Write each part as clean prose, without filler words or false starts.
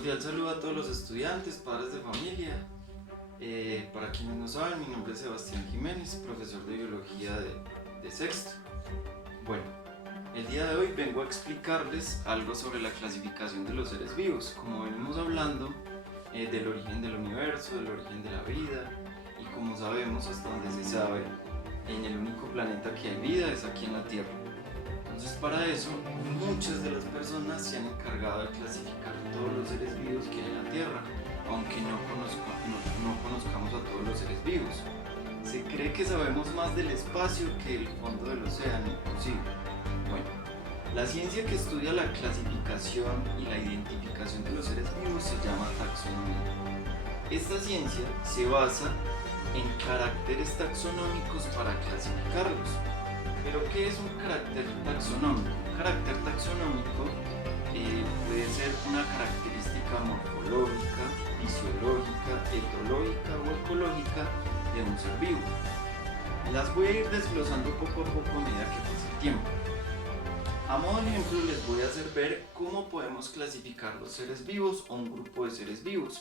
Cordial saludo a todos los estudiantes, padres de familia. Para quienes no saben, mi nombre es Sebastián Jiménez, profesor de biología de sexto. Bueno, el día de hoy vengo a explicarles algo sobre la clasificación de los seres vivos. Como venimos hablando del origen del universo, del origen de la vida, y como sabemos, hasta donde se sabe, en el único planeta que hay vida es aquí en la Tierra. Entonces, para eso, muchas de las personas se han encargado de clasificar todos los seres vivos que hay en la Tierra, aunque no conozcamos a todos los seres vivos. Se cree que sabemos más del espacio que del fondo del océano, inclusive. Bueno, la ciencia que estudia la clasificación y la identificación de los seres vivos se llama taxonomía. Esta ciencia se basa en caracteres taxonómicos para clasificarlos. ¿Pero qué es un carácter taxonómico? Un carácter taxonómico puede ser una característica morfológica, fisiológica, etológica o ecológica de un ser vivo. Las voy a ir desglosando poco a poco a medida que pase el tiempo. A modo de ejemplo, les voy a hacer ver cómo podemos clasificar los seres vivos o un grupo de seres vivos.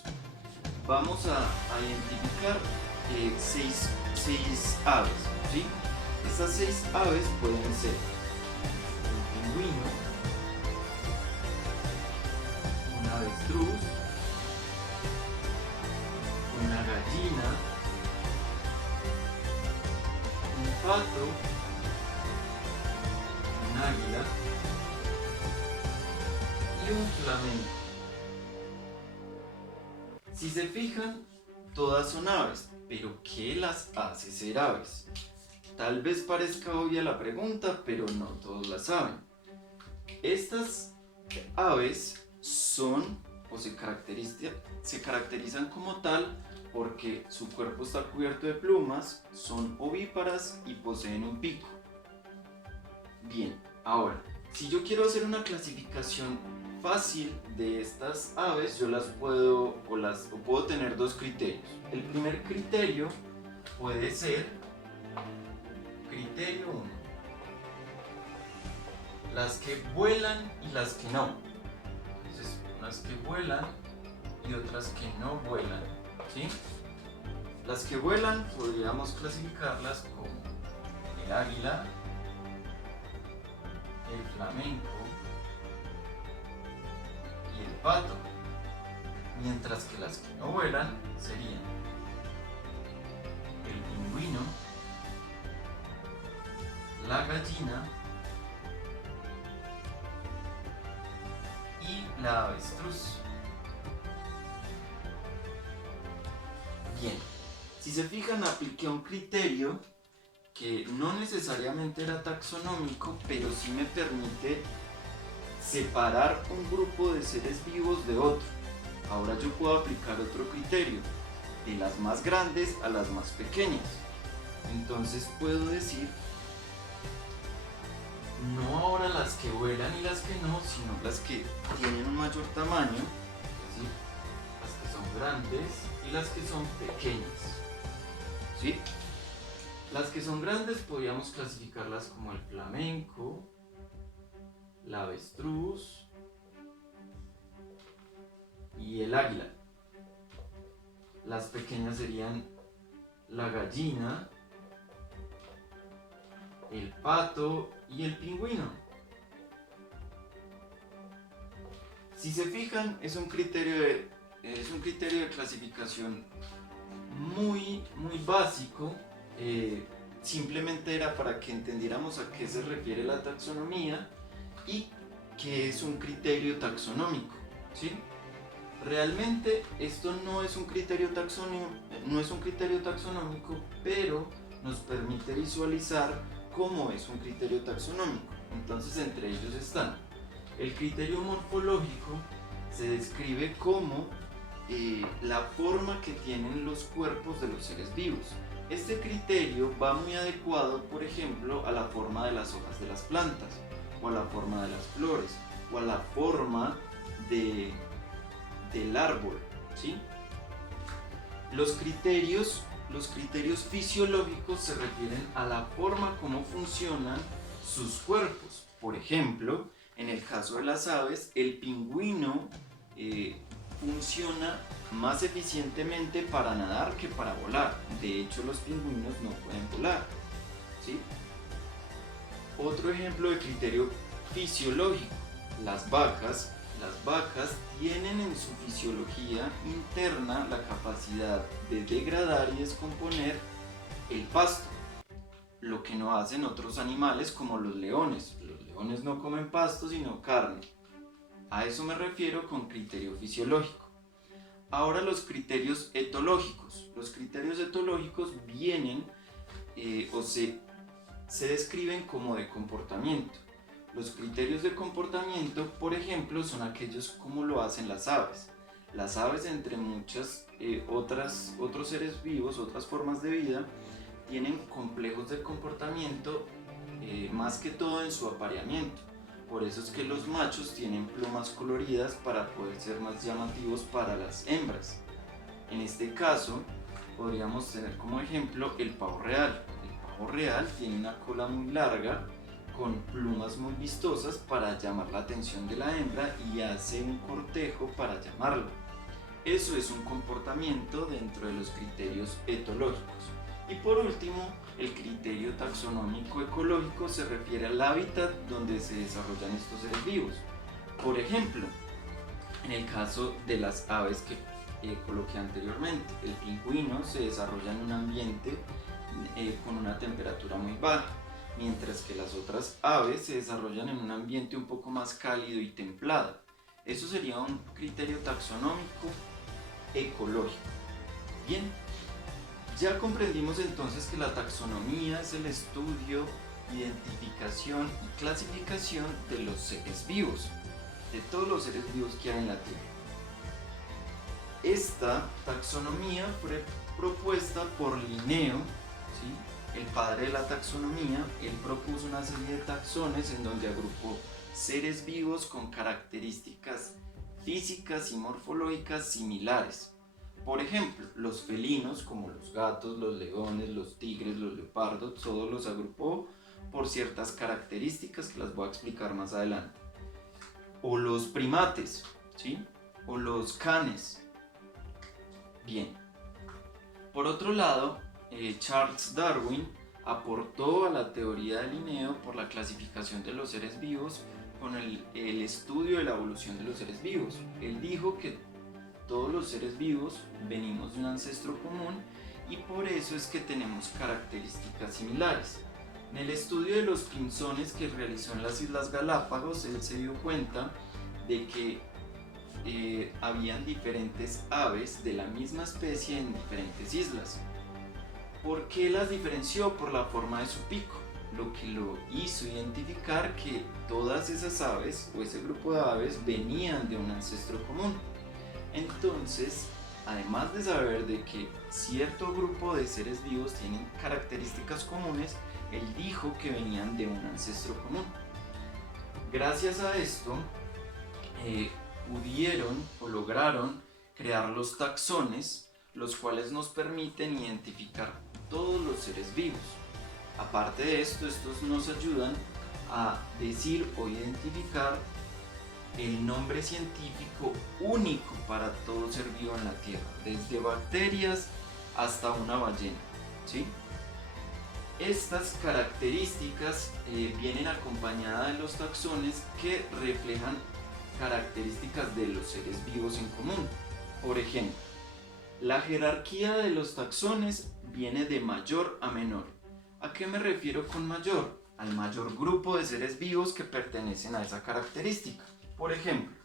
Vamos a identificar seis aves, ¿sí? Estas 6 aves pueden ser un pingüino, un avestruz, una gallina, un pato, un águila y un flamenco. Si se fijan, todas son aves, pero ¿qué las hace ser aves? Tal vez parezca obvia la pregunta, pero no todos la saben. Estas aves son o se caracterizan como tal porque su cuerpo está cubierto de plumas, son ovíparas y poseen un pico. Bien, ahora, si yo quiero hacer una clasificación fácil de estas aves, yo puedo tener dos criterios. El primer criterio puede ser Criterio 1. Las que vuelan y las que no. Entonces, unas que vuelan y otras que no vuelan, ¿sí? Las que vuelan podríamos clasificarlas como el águila, el flamenco y el pato. Mientras que las que no vuelan serían el pingüino, la gallina y la avestruz. Bien, si se fijan, apliqué un criterio que no necesariamente era taxonómico, pero sí me permite separar un grupo de seres vivos de otro. Ahora yo puedo aplicar otro criterio, de las más grandes a las más pequeñas. Entonces puedo decir no ahora las que vuelan y las que no, sino las que tienen un mayor tamaño, es decir, las que son grandes y las que son pequeñas, ¿sí? Las que son grandes podríamos clasificarlas como el flamenco, la avestruz y el águila. Las pequeñas serían la gallina, el pato y el pingüino. Si se fijan, es un criterio de clasificación muy básico. Simplemente era para que entendiéramos a qué se refiere la taxonomía y que es un criterio taxonómico, ¿sí? Realmente esto no es un criterio taxonómico, pero nos permite visualizar cómo es un criterio taxonómico. Entonces, entre ellos están el criterio morfológico. Se describe como la forma que tienen los cuerpos de los seres vivos. Este criterio va muy adecuado, por ejemplo, a la forma de las hojas de las plantas, o a la forma de las flores, o a la forma del árbol, ¿sí? Los criterios fisiológicos se refieren a la forma como funcionan sus cuerpos. Por ejemplo, en el caso de las aves, el pingüino funciona más eficientemente para nadar que para volar. De hecho, los pingüinos no pueden volar, ¿sí? Otro ejemplo de criterio fisiológico, las vacas tienen en su fisiología interna la capacidad de degradar y descomponer el pasto, lo que no hacen otros animales como los leones. Los leones no comen pasto sino carne. A eso me refiero con criterio fisiológico. Ahora los criterios etológicos. Los criterios etológicos vienen se describen como de comportamiento. Los criterios de comportamiento, por ejemplo, son aquellos como lo hacen las aves. Las aves, entre muchas otros seres vivos, otras formas de vida, tienen complejos de comportamiento, más que todo en su apareamiento. Por eso es que los machos tienen plumas coloridas para poder ser más llamativos para las hembras. En este caso, podríamos tener como ejemplo el pavo real. El pavo real tiene una cola muy larga, con plumas muy vistosas para llamar la atención de la hembra y hace un cortejo para llamarla. Eso es un comportamiento dentro de los criterios etológicos. Y por último, el criterio taxonómico ecológico se refiere al hábitat donde se desarrollan estos seres vivos. Por ejemplo, en el caso de las aves que coloqué anteriormente, el pingüino se desarrolla en un ambiente con una temperatura muy baja, mientras que las otras aves se desarrollan en un ambiente un poco más cálido y templado. Eso sería un criterio taxonómico ecológico. Bien, ya comprendimos entonces que la taxonomía es el estudio, identificación y clasificación de los seres vivos, de todos los seres vivos que hay en la Tierra. Esta taxonomía fue propuesta por Linneo, ¿sí? El padre de la taxonomía. Él propuso una serie de taxones en donde agrupó seres vivos con características físicas y morfológicas similares. Por ejemplo, los felinos como los gatos, los leones, los tigres, los leopardos, todos los agrupó por ciertas características que las voy a explicar más adelante. O los primates, ¿sí? O los canes. Bien. Por otro lado, Charles Darwin aportó a la teoría de Linneo por la clasificación de los seres vivos con el estudio de la evolución de los seres vivos. Él dijo que todos los seres vivos venimos de un ancestro común y por eso es que tenemos características similares. En el estudio de los pinzones que realizó en las Islas Galápagos, él se dio cuenta de que habían diferentes aves de la misma especie en diferentes islas. ¿Por qué las diferenció? Por la forma de su pico, lo que lo hizo identificar que todas esas aves o ese grupo de aves venían de un ancestro común. Entonces, además de saber de que cierto grupo de seres vivos tienen características comunes, él dijo que venían de un ancestro común. Gracias a esto, pudieron o lograron crear los taxones, los cuales nos permiten identificar todos los seres vivos. Aparte de esto, estos nos ayudan a decir o identificar el nombre científico único para todo ser vivo en la Tierra, desde bacterias hasta una ballena, ¿sí? Estas características vienen acompañadas de los taxones que reflejan características de los seres vivos en común. Por ejemplo, la jerarquía de los taxones viene de mayor a menor. ¿A qué me refiero con mayor? Al mayor grupo de seres vivos que pertenecen a esa característica. Por ejemplo,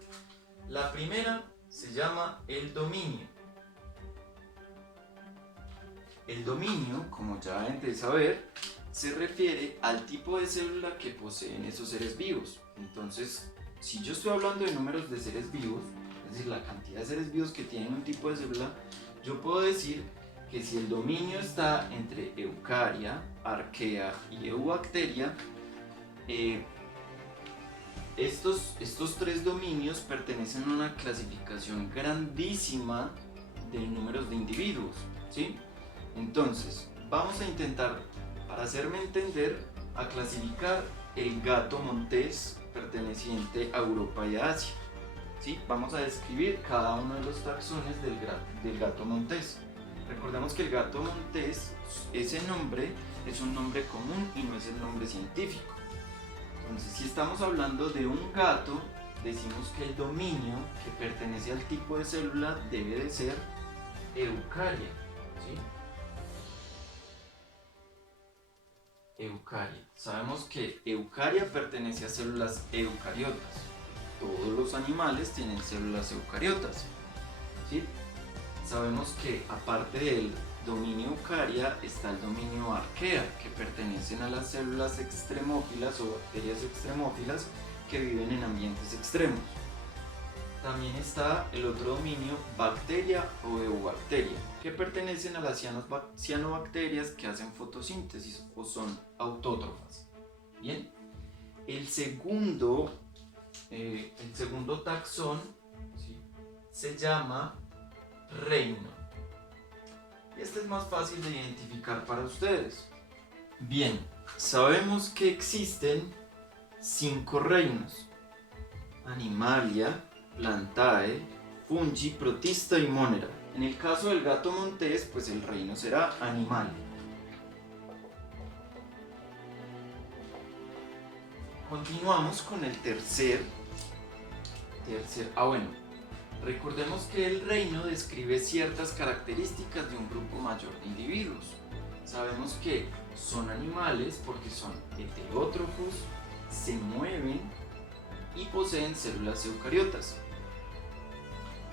la primera se llama el dominio. El dominio, como ya deben de saber, se refiere al tipo de célula que poseen esos seres vivos. Entonces, si yo estoy hablando de números de seres vivos, es decir, la cantidad de seres vivos que tienen un tipo de célula, yo puedo decir que si el dominio está entre Eukarya, Archaea y Eubacteria, estos tres dominios pertenecen a una clasificación grandísima de números de individuos, ¿sí? Entonces, vamos a intentar, para hacerme entender, a clasificar el gato montés perteneciente a Europa y a Asia. ¿sí? Vamos a describir cada uno de los taxones del gato montés. Recordemos que el gato montés, ese nombre es un nombre común y no es el nombre científico. Entonces, si estamos hablando de un gato, decimos que el dominio que pertenece al tipo de célula debe de ser eucaria, ¿sí? Eucaria. Sabemos que eucaria pertenece a células eucariotas. Todos los animales tienen células eucariotas, ¿sí? Sabemos que aparte del dominio eucaria está el dominio arquea, que pertenecen a las células extremófilas o bacterias extremófilas que viven en ambientes extremos. También está el otro dominio, bacteria o eubacteria, que pertenecen a las cianobacterias que hacen fotosíntesis o son autótrofas. Bien, el segundo taxón, ¿sí?, se llama reino. Este es más fácil de identificar para ustedes. Bien, sabemos que existen 5 reinos: Animalia, Plantae, Fungi, Protista y Monera. En el caso del gato montés, pues el reino será Animalia. Continuamos con el recordemos que el reino describe ciertas características de un grupo mayor de individuos. Sabemos que son animales porque son heterótrofos, se mueven y poseen células eucariotas.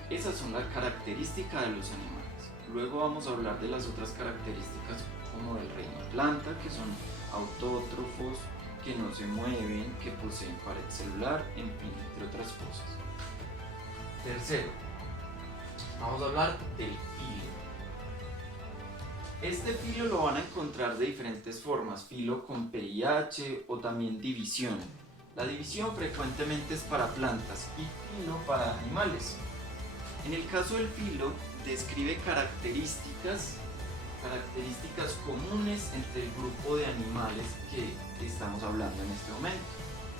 Esas son las características de los animales. Luego vamos a hablar de las otras características como del reino planta, que son autótrofos, que no se mueven, que poseen pared celular, en fin, entre otras cosas. Tercero, vamos a hablar del filo. Este filo lo van a encontrar de diferentes formas: filo con PIH o también división. La división frecuentemente es para plantas y filo para animales. En el caso del filo, describe características comunes entre el grupo de animales que estamos hablando en este momento,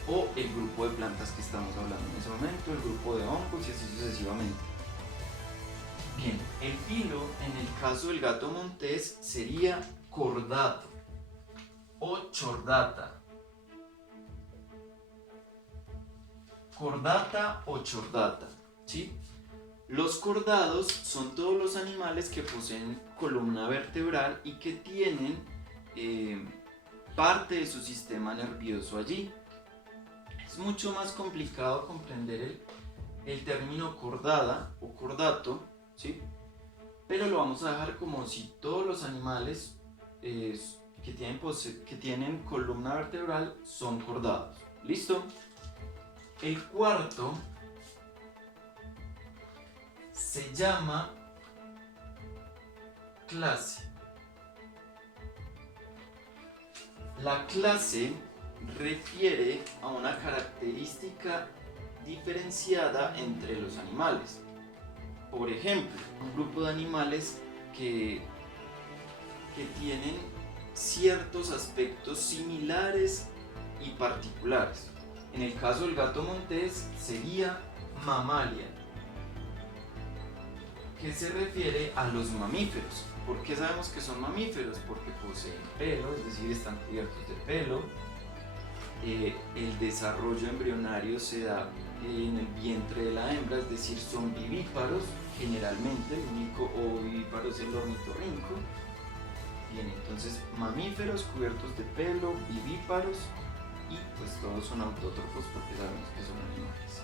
o el grupo de plantas que estamos hablando en ese momento, el grupo de hongos y así sucesivamente. Bien, el filo en el caso del gato montés sería cordato o chordata. Cordata o chordata, ¿sí? Los cordados son todos los animales que poseen columna vertebral y que tienen parte de su sistema nervioso allí. Es mucho más complicado comprender el término cordada o cordato, ¿sí?, pero lo vamos a dejar como si todos los animales que tienen columna vertebral son cordados. ¿Listo? El cuarto se llama clase. La clase refiere a una característica diferenciada entre los animales. Por ejemplo, un grupo de animales que tienen ciertos aspectos similares y particulares. En el caso del gato montés sería mamalia, que se refiere a los mamíferos. ¿Por qué sabemos que son mamíferos? Porque poseen pelo, es decir, están cubiertos de pelo. El desarrollo embrionario se da en el vientre de la hembra, es decir, son vivíparos. Generalmente el único ovovivíparo es el ornitorrinco. Bien, entonces mamíferos cubiertos de pelo, vivíparos, y pues todos son autótrofos porque sabemos que son animales.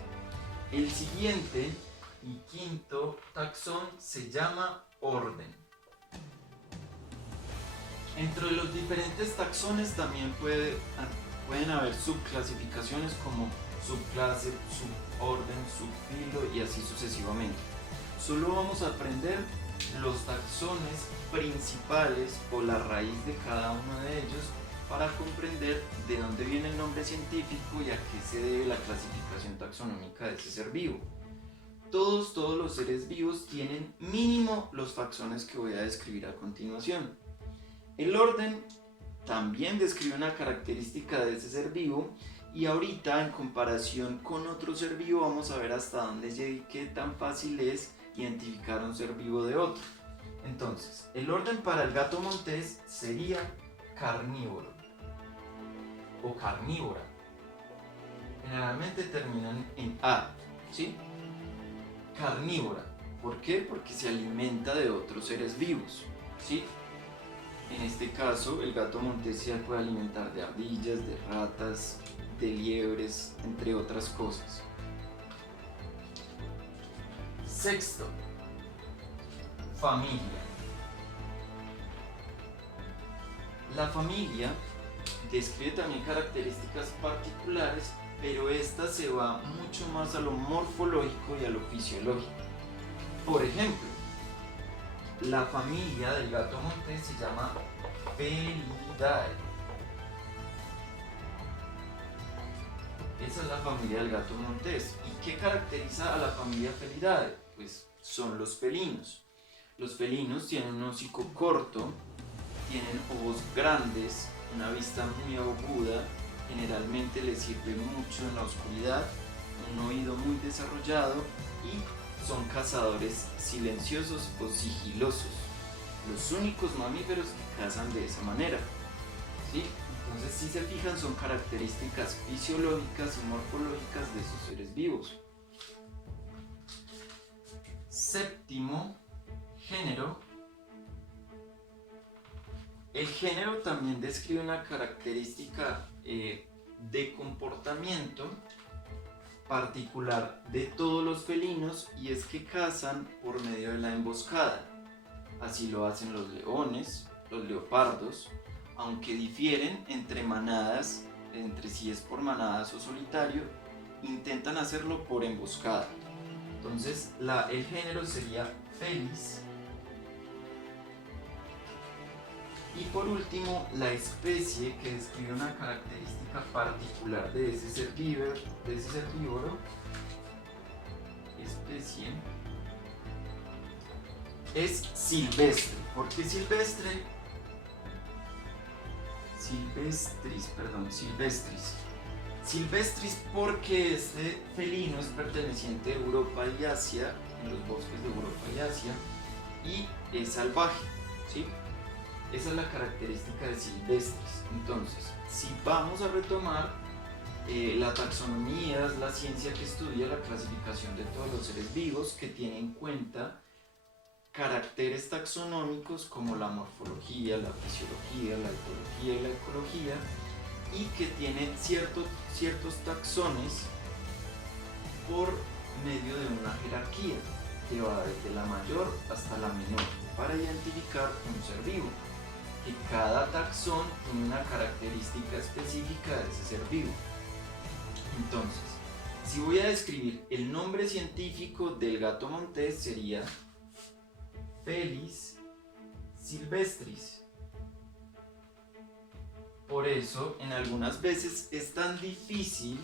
El siguiente y quinto taxón se llama orden. Entre los diferentes taxones también pueden haber subclasificaciones como subclase, suborden, subfilo y así sucesivamente. Solo vamos a aprender los taxones principales o la raíz de cada uno de ellos para comprender de dónde viene el nombre científico y a qué se debe la clasificación taxonómica de ese ser vivo. Todos los seres vivos tienen mínimo los taxones que voy a describir a continuación. El orden también describe una característica de ese ser vivo Y ahorita, en comparación con otro ser vivo, vamos a ver hasta dónde llega y qué tan fácil es identificar un ser vivo de otro. Entonces, el orden para el gato montés sería carnívoro o carnívora. Generalmente terminan en A, ¿sí? Carnívora. ¿Por qué? Porque se alimenta de otros seres vivos, ¿sí? En este caso, el gato montés se puede alimentar de ardillas, de ratas, de liebres, entre otras cosas. Sexto, familia. La familia describe también características particulares, pero esta se va mucho más a lo morfológico y a lo fisiológico. Por ejemplo, la familia del gato montés se llama Felidae. Esa es la familia del gato montés. ¿Y qué caracteriza a la familia Felidae? Pues son los felinos. Los felinos tienen un hocico corto, tienen ojos grandes, una vista muy aguda, generalmente les sirve mucho en la oscuridad, un oído muy desarrollado y son cazadores silenciosos o sigilosos. Los únicos mamíferos que cazan de esa manera, ¿sí? Entonces, si se fijan, son características fisiológicas y morfológicas de sus seres vivos. Séptimo, género. El género también describe una característica de comportamiento particular de todos los felinos, y es que cazan por medio de la emboscada. Así lo hacen los leones, los leopardos, aunque difieren entre manadas, entre si es por manadas o solitario, intentan hacerlo por emboscada. Entonces, el género sería Felis. Y por último, la especie, que describe una característica particular de ese ser vívoro, especie, es silvestre. ¿Por qué silvestre? Silvestris porque este felino es perteneciente a Europa y Asia, en los bosques de Europa y Asia, y es salvaje, ¿sí? Esa es la característica de silvestris. Entonces, si vamos a retomar, la taxonomía es la ciencia que estudia la clasificación de todos los seres vivos, que tiene en cuenta caracteres taxonómicos como la morfología, la fisiología, la etología y la ecología, y que tiene ciertos taxones por medio de una jerarquía que va desde la mayor hasta la menor para identificar un ser vivo, que cada taxón tiene una característica específica de ese ser vivo. Entonces, si voy a describir el nombre científico del gato montés, sería Felis silvestris. Por eso, en algunas veces es tan difícil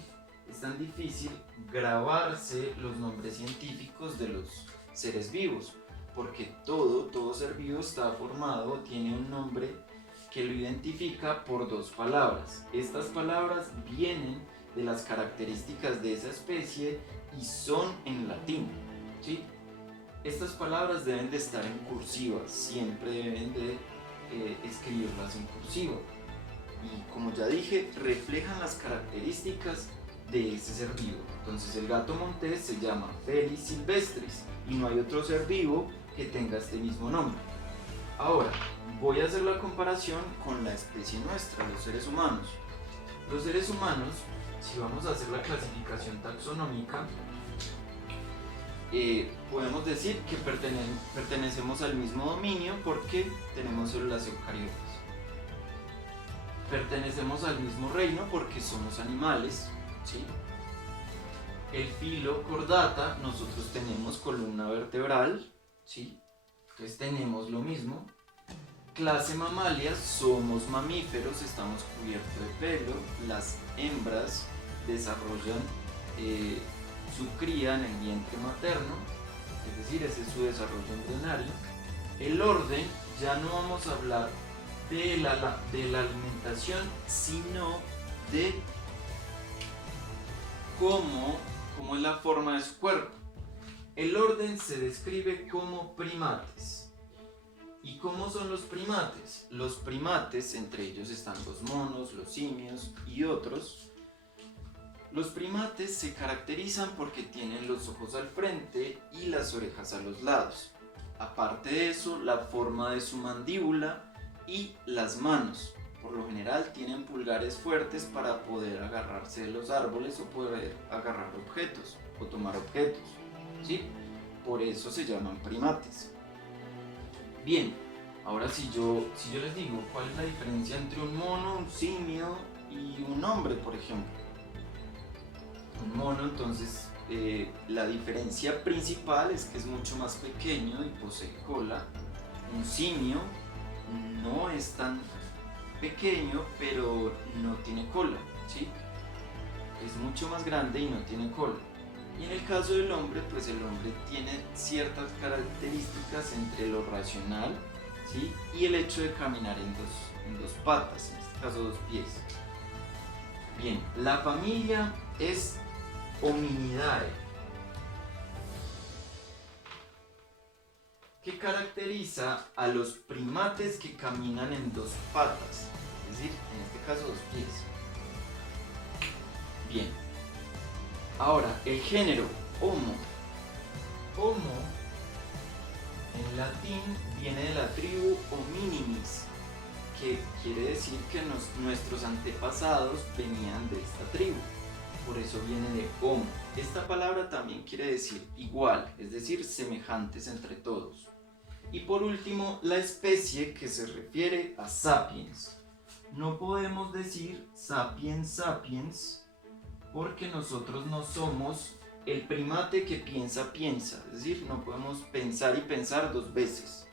grabarse los nombres científicos de los seres vivos, porque todo ser vivo está formado, tiene un nombre que lo identifica por dos palabras. Estas palabras vienen de las características de esa especie y son en latín, ¿sí? Estas palabras deben de estar en cursiva, siempre deben de escribirlas en cursiva. Y como ya dije, reflejan las características de ese ser vivo. Entonces el gato montés se llama Felis silvestris y no hay otro ser vivo que tenga este mismo nombre. Ahora, voy a hacer la comparación con la especie nuestra, los seres humanos. Los seres humanos, si vamos a hacer la clasificación taxonómica, podemos decir que pertenecemos al mismo dominio porque tenemos células eucariotas. Pertenecemos al mismo reino porque somos animales, ¿sí? El filo Chordata, nosotros tenemos columna vertebral, ¿sí? Entonces tenemos lo mismo. Clase Mamalia, somos mamíferos, estamos cubiertos de pelo. Las hembras desarrollan su cría en el vientre materno, es decir, ese es su desarrollo embrionario. El orden, ya no vamos a hablar de la alimentación, sino de cómo es la forma de su cuerpo. El orden se describe como primates. ¿Y cómo son los primates? Los primates, entre ellos están los monos, los simios y otros. Los primates se caracterizan porque tienen los ojos al frente y las orejas a los lados. Aparte de eso, la forma de su mandíbula y las manos. Por lo general tienen pulgares fuertes para poder agarrarse de los árboles o poder agarrar objetos o tomar objetos, ¿sí? Por eso se llaman primates. Bien, ahora si yo les digo cuál es la diferencia entre un mono, un simio y un hombre, por ejemplo. Un mono, entonces, la diferencia principal es que es mucho más pequeño y posee cola. Un simio no es tan pequeño, pero no tiene cola, ¿sí? Es mucho más grande y no tiene cola. Y en el caso del hombre, pues el hombre tiene ciertas características entre lo racional, ¿sí? Y el hecho de caminar en dos patas, en este caso dos pies. Bien, la familia es Hominidae. ¿Qué caracteriza a los primates que caminan en dos patas? Es decir, en este caso dos pies. Bien. Ahora, el género Homo. Homo, en latín, viene de la tribu Hominimis, que quiere decir que nuestros antepasados venían de esta tribu. Por eso viene de Homo. Esta palabra también quiere decir igual, es decir, semejantes entre todos. Y por último, la especie, que se refiere a sapiens. No podemos decir sapiens sapiens porque nosotros no somos el primate que piensa, es decir, no podemos pensar y pensar dos veces.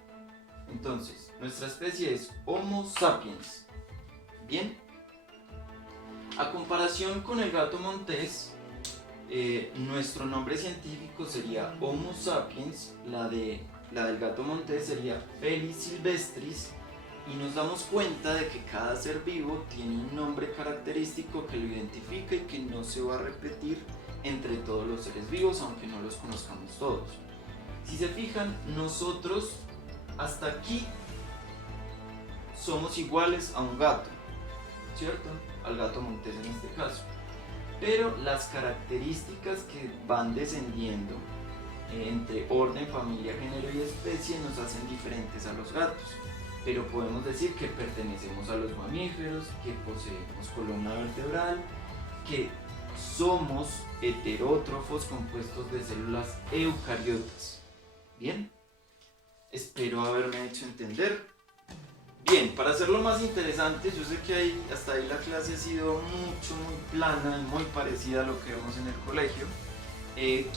Entonces, nuestra especie es Homo sapiens. Bien. A comparación con el gato montés, nuestro nombre científico sería Homo sapiens, la del gato montés sería Felis silvestris, y nos damos cuenta de que cada ser vivo tiene un nombre característico que lo identifica y que no se va a repetir entre todos los seres vivos, aunque no los conozcamos todos. Si se fijan, nosotros hasta aquí somos iguales a un gato, ¿cierto? Al gato montés en este caso. Pero las características que van descendiendo entre orden, familia, género y especie nos hacen diferentes a los gatos. Pero podemos decir que pertenecemos a los mamíferos, que poseemos columna vertebral, que somos heterótrofos compuestos de células eucariotas. ¿Bien? Espero haberme hecho entender. Bien, para hacerlo más interesante, yo sé que hasta ahí la clase ha sido muy plana y muy parecida a lo que vemos en el colegio.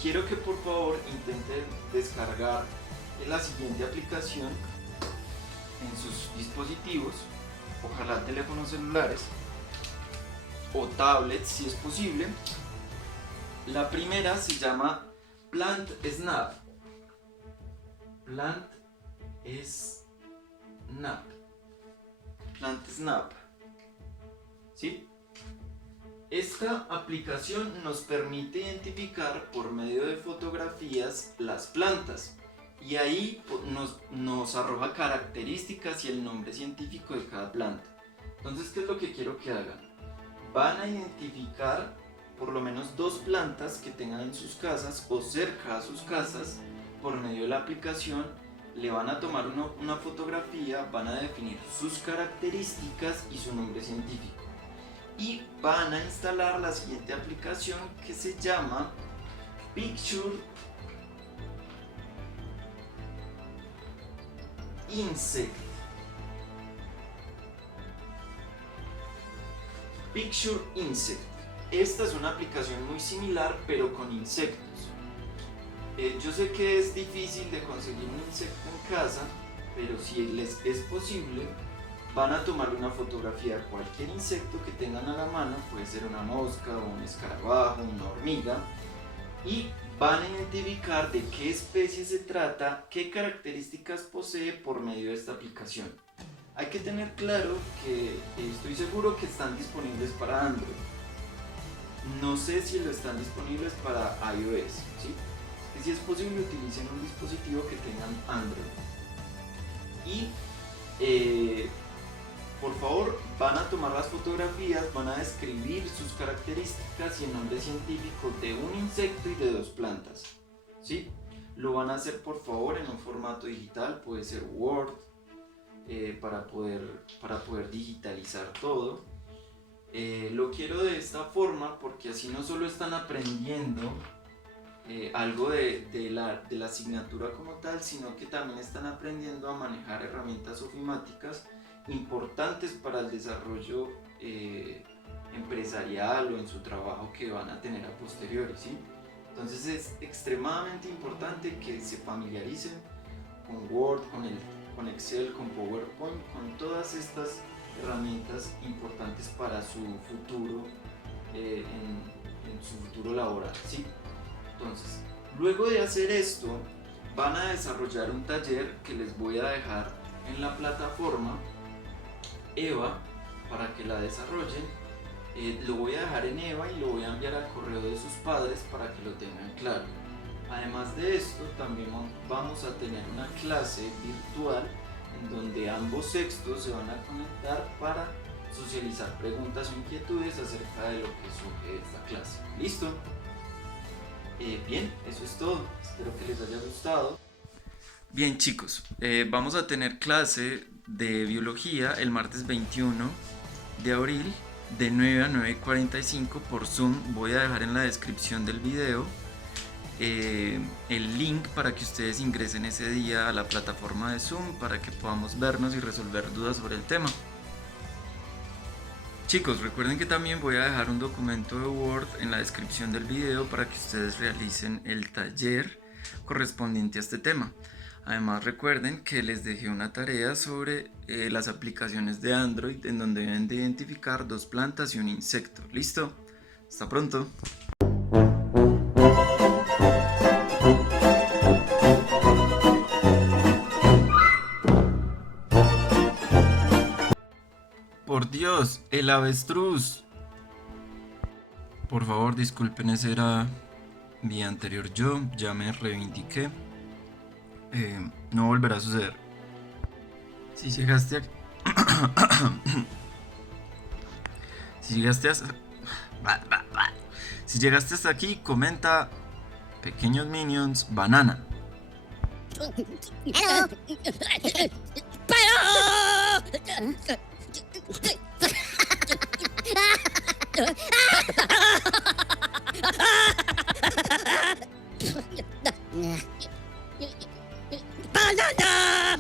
Quiero que por favor intenten descargar la siguiente aplicación en sus dispositivos, ojalá teléfonos celulares o tablets si es posible. La primera se llama Plant Snap. Plant Snap. ¿Sí? Esta aplicación nos permite identificar por medio de fotografías las plantas y ahí nos arroja características y el nombre científico de cada planta. Entonces, ¿qué es lo que quiero que hagan? Van a identificar por lo menos dos plantas que tengan en sus casas o cerca a sus casas por medio de la aplicación. Le van a tomar una fotografía, van a definir sus características y su nombre científico. Y van a instalar la siguiente aplicación que se llama Picture Insect. Picture Insect. Esta es una aplicación muy similar pero con insectos. Yo sé que es difícil de conseguir un insecto en casa, pero si les es posible, van a tomar una fotografía de cualquier insecto que tengan a la mano, puede ser una mosca, un escarabajo, una hormiga, y van a identificar de qué especie se trata, qué características posee por medio de esta aplicación. Hay que tener claro que estoy seguro que están disponibles para Android. No sé si lo están disponibles para iOS, ¿sí? Que si es posible utilicen un dispositivo que tengan Android. Y por favor, van a tomar las fotografías, van a describir sus características y el nombre científico de un insecto y de dos plantas, ¿sí? Lo van a hacer por favor en un formato digital, puede ser Word, para poder digitalizar todo. Lo quiero de esta forma porque así no solo están aprendiendo algo de la asignatura como tal, sino que también están aprendiendo a manejar herramientas ofimáticas importantes para el desarrollo empresarial o en su trabajo que van a tener a posteriori, ¿sí? Entonces es extremadamente importante que se familiaricen con Word, con Excel, con PowerPoint, con todas estas herramientas importantes para su futuro, en su futuro laboral, ¿sí? Entonces, luego de hacer esto, van a desarrollar un taller que les voy a dejar en la plataforma EVA para que la desarrollen. Lo voy a dejar en EVA y lo voy a enviar al correo de sus padres para que lo tengan claro. Además de esto, también vamos a tener una clase virtual en donde ambos sextos se van a conectar para socializar preguntas o inquietudes acerca de lo que surge de esta clase. ¿Listo? Bien, eso es todo. Espero que les haya gustado. Bien, chicos, vamos a tener clase de biología el martes 21 de abril de 9 a 9:45 por Zoom. Voy a dejar en la descripción del video el link para que ustedes ingresen ese día a la plataforma de Zoom para que podamos vernos y resolver dudas sobre el tema. Chicos, recuerden que también voy a dejar un documento de Word en la descripción del video para que ustedes realicen el taller correspondiente a este tema. Además recuerden que les dejé una tarea sobre las aplicaciones de Android en donde deben de identificar dos plantas y un insecto. ¿Listo? Hasta pronto. Por Dios, el avestruz. Por favor, disculpen, ese era mi anterior yo, ya me reivindiqué. No volverá a suceder. Si llegaste si llegaste hasta aquí, comenta pequeños minions banana. Banana!